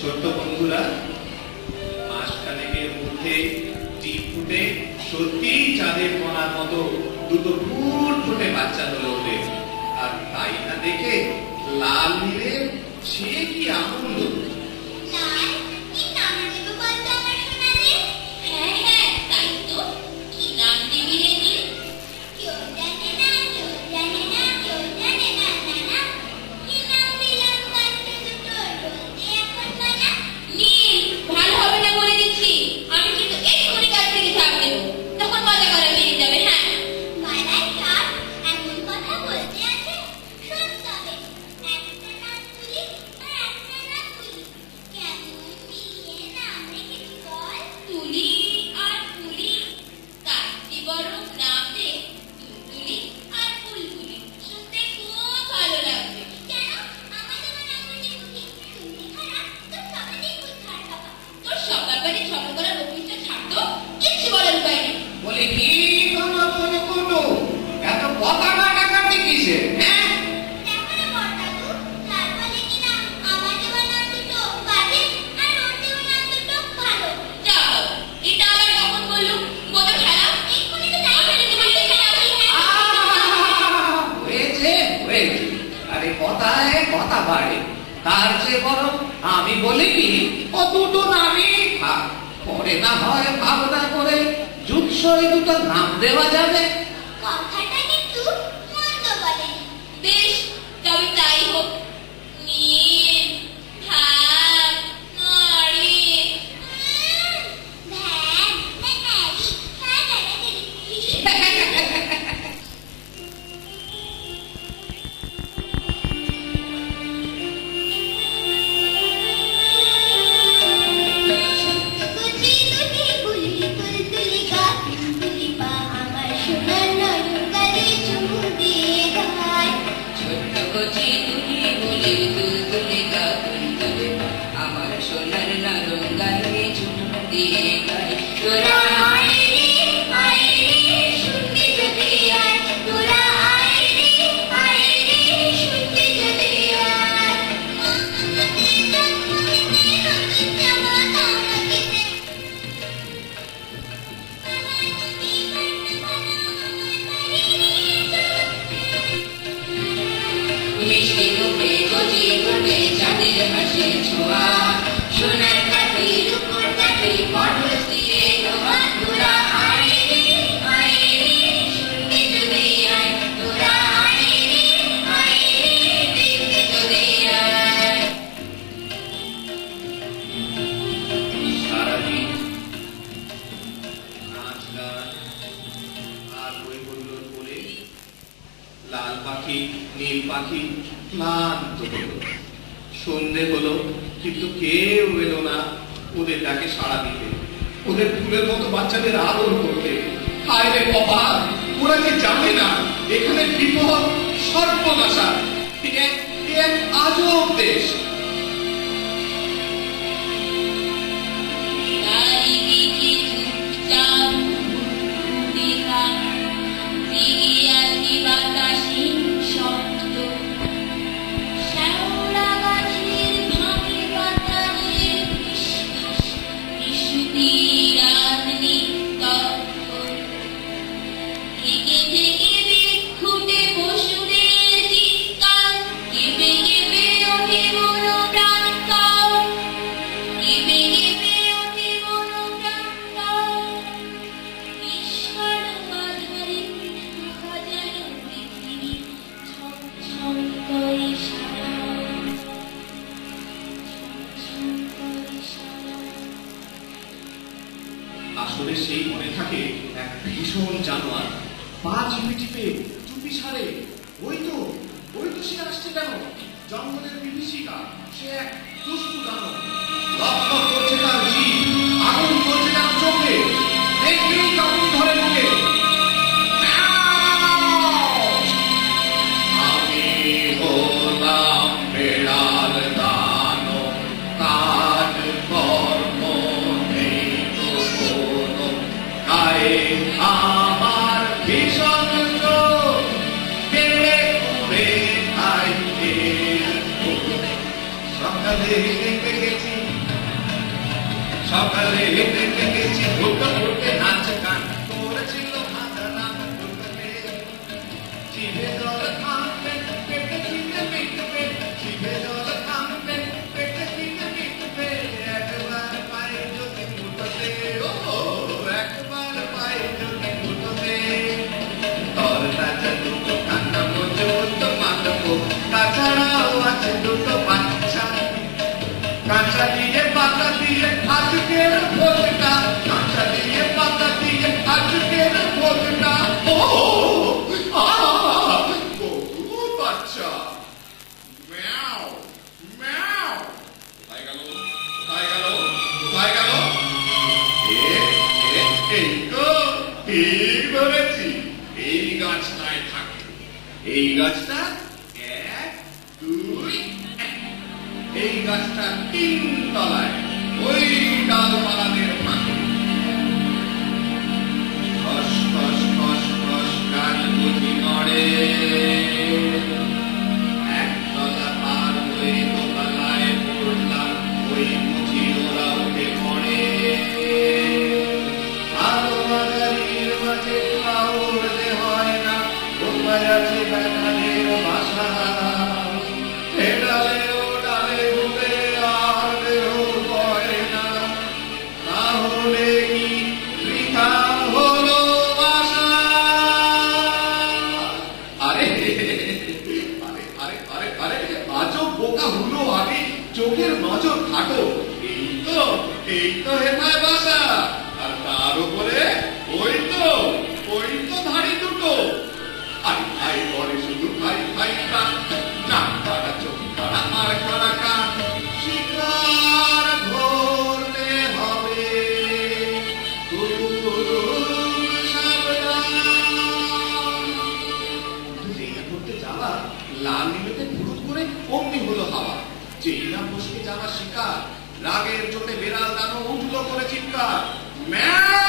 ছোট্ট বন্ধুরা, মাসখানেকের মধ্যে টিপ ফুটে সত্যি চাঁদের কণার মতো দুটো ফুটফুটে বাচ্চা হলো ওদের। আর তাই না দেখে লাল নীলে সে কি আনন্দ! তার যে বরং আমি বলি কি, ও দুটো নামই থাক, পরে না হয় ভাবনা করে জুৎসই দুটো নাম দেওয়া যাবে। কথাটা কিন্তু মন্দ বলেনি। বেশ, তবে তাই হোক। নীল, ভাব, নারী, ভ্যান, নারী, লাল পাখি, নীল পাখি ক্লান্ত হলো। সন্ধে হলো, কিন্তু কেউ এলো না ওদের ডাকে সাড়া দিতে, ওদের ফুলের মতো বাচ্চাদের আদর করতে। হায় রে কপাল, ওরা যে জানে না এখানে বিপদ সর্বনাশা। এক আজব দেশ। আসলে সেই মনে থাকে এক ভীষণ জানোয়ার, পা চিপে চিপে চুপি সারে। ওই তো সে আসছে কেন, জঙ্গলের বিভীষিকা, সে এক দুষ্টু দানব। লক্ষ্য করছে তার জিভ, আগুন করছে তার চোখে, দেখলেই কাপড় ধরে মুখে। আমি হলাম বেড়াল দানব, কাজ কর্ম নেই তো কোনো, গায়ে আমার ভীষণ চোখ, পেড়ে করে খাই সকালে দেখে গেছি সকালে হেঁটে গেছি ঢোকা পড়তে নাচ গান করেছিল ভাজা নাম দুর্গাকে জিভে জল থামবে পেটে খিদে মিটবে জিভে জল থামবে পেটে খিদে মিটবে একবার পায়ে যদি মুঠোতে ও একবার পায়ে যদি মুঠোতে তোর তাজা দুটো কান্না মজুত মাতবো তাছাড়াও আছে দুটো বাচ্চা কাঁচা দিয়ে পাতা দিয়ে আজকের ভোজটা কাঁচা দিয়ে পাতা দিয়ে আজকের ভোজটা ও বহুত বাচ্চা ম্যাও ম্যাও কোথায় গেল কোথায় গেল কোথায় গেল এই তো ঠিক ধরেছি এই গাছটায় থাকে এই গাছটা এক দুই এই গাছটা 3 তলায় ওই ডালপালাদের ফাঁকে খস খস খস খস গান বুঝি নড়ে একতলা পার হয়ে দোতলায় পড়লাম ওই বুঝি ওরা উঠে পড়ে আলো বাজারির মাঝে উড়তে হয় না কোথায় আছে বেটাদের বাসা চোখের নজর খাটো এই তো হেথায় বাসা আর তার উপরে ওই তো ধাড়ি দুটো আই আই করে শুধু খাই খাই নাক কাটা চোখ কাটা আর কাটা কান শিকার ধরতে হবে ধরতে যাওয়া লাল নীলতে ফুরুত করে অমনি হলো হাওয়া যেই না বসকে যাওয়া শিকার রাগের চোটে বেড়াল দানো উঠলো করে চিৎকার ম্যাও